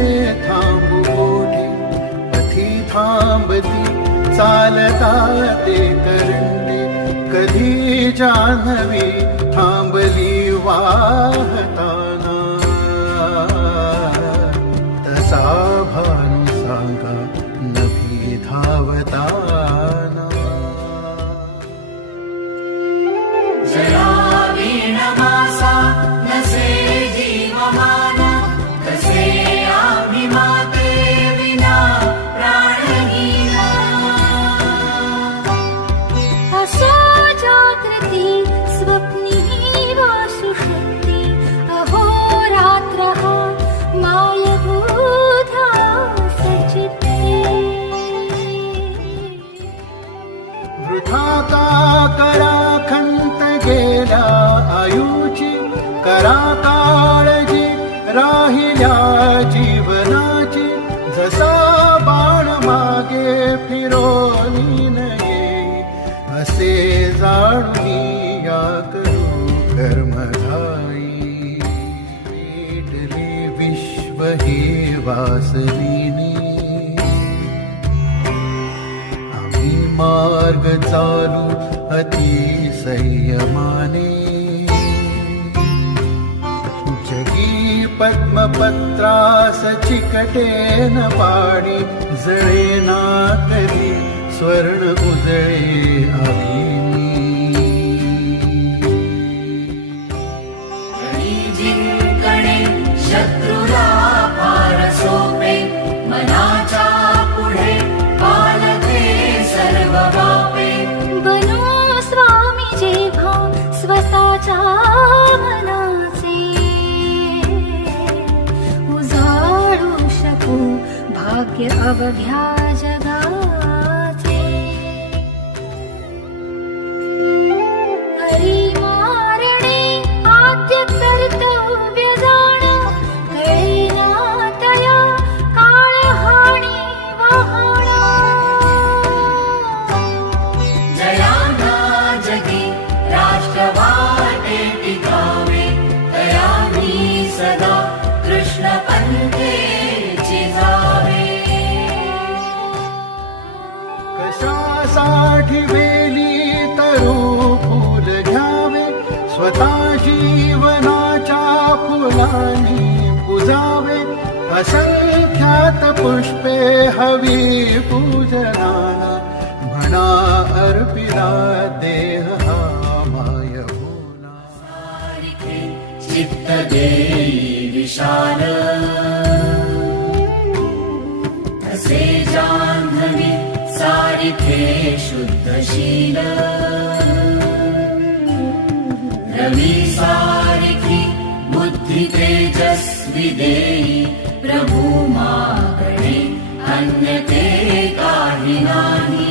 कसे थांबू थांबती चालता ते करंडे कधी जानवी थांबली वा जीवनाची जसा बाण मागे फिरोनी नये असे जाणून या करू कर्मधाई पेटली विश्व हे वासनीने आम्ही मार्ग चालू अति संयमाने जगी चिकटेन पाणी जळे ना स्वर्ण उजळे आम्ही कव स्वतः जीवनाच्या फुलांनी पुजावे असंख्यात पुष्पे हवी पूजनाला. म्हणा अर्पिला देह हा माय भोला. चित्त देई विशाल. असे जान्हवी सारिखे शुद्धशील समीसारथि बुद्धितेजस्विदेयि प्रभु मा गणे अन्यते काहिनानि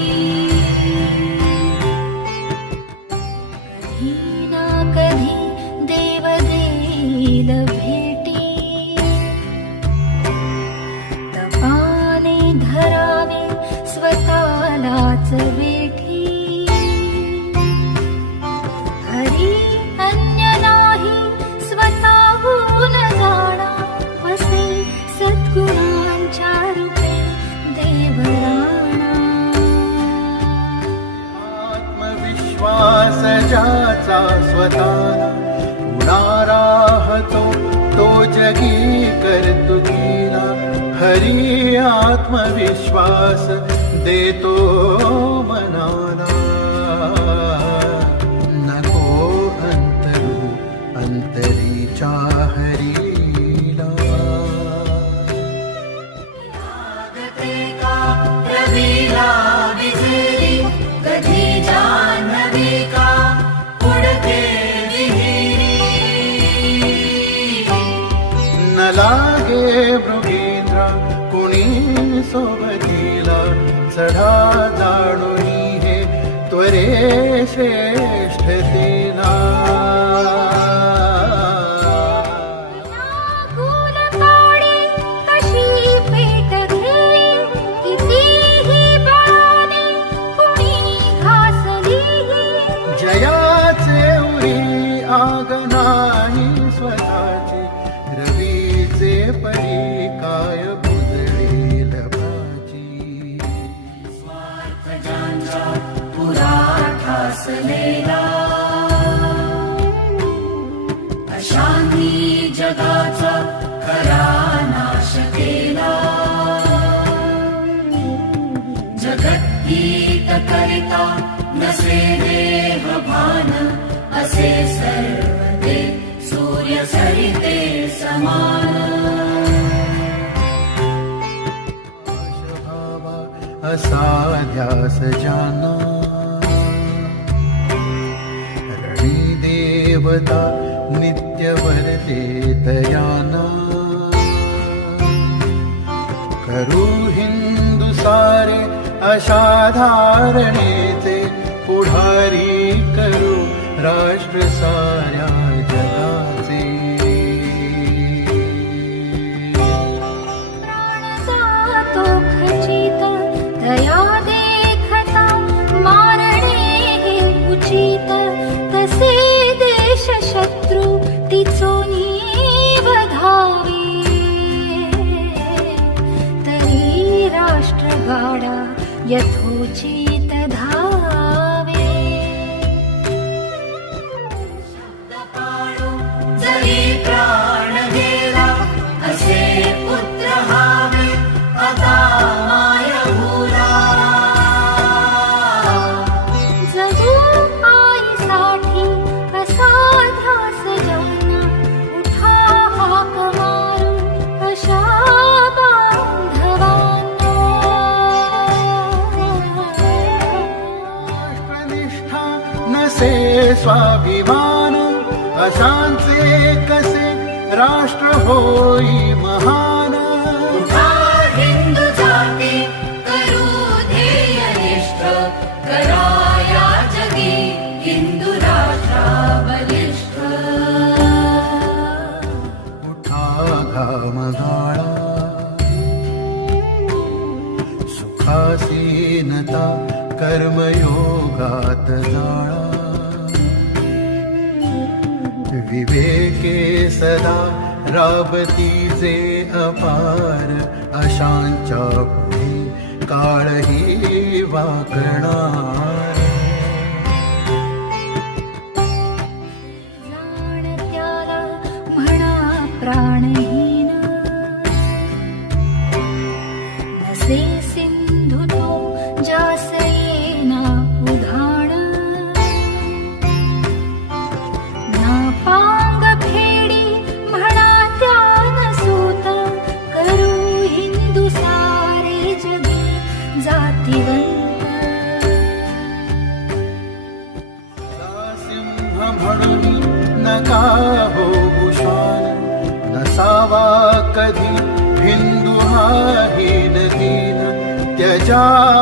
कधी देवदे ज्याचा स्वतःला पुढा राहतो तो जगी कर्तुकीला हरी आत्मविश्वास देतो मनाला नको अंतरू अंतरी हरीला भासलेला अशांनी जगाचा खरा नाश केला जगद्गीत करिता नसे देह भान असे सर्व ते सूर्य सरिते समान। असा ध्यास जाना। सर्वदा नित्यवर्ते दयाना। करु हिंदु सारे असाधारणे ते पुढारी करो राष्ट्र सारा जगाच यथ च तथा स्वाभिमान अशांसे कसे राष्ट्र राष्ट्रभो महान। विवेके सदा राबतीचे अपार। अशांच्या पुढे काळही वाकणार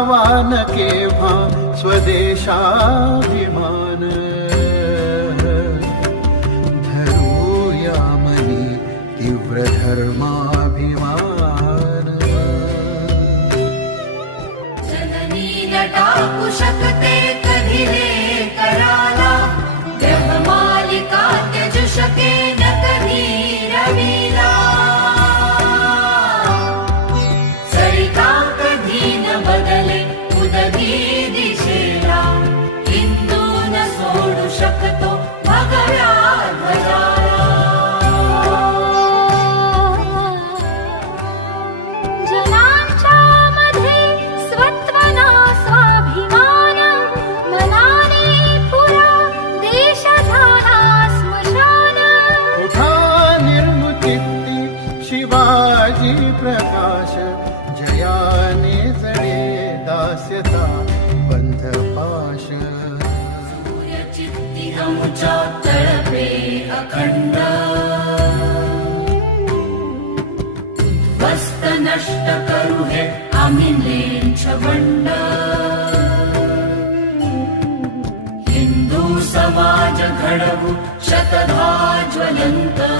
वा न के वा स्वदेशाभिमान। धर्मो यामनि तीव्र धर्माभिमान शतधा जगन्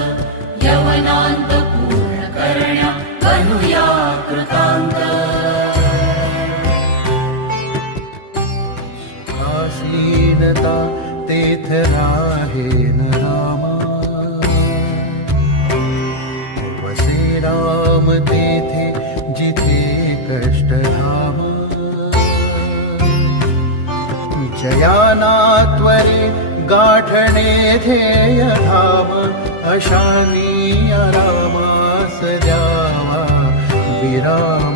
ध्येय धाम अशानीय रामास द्यावा विराम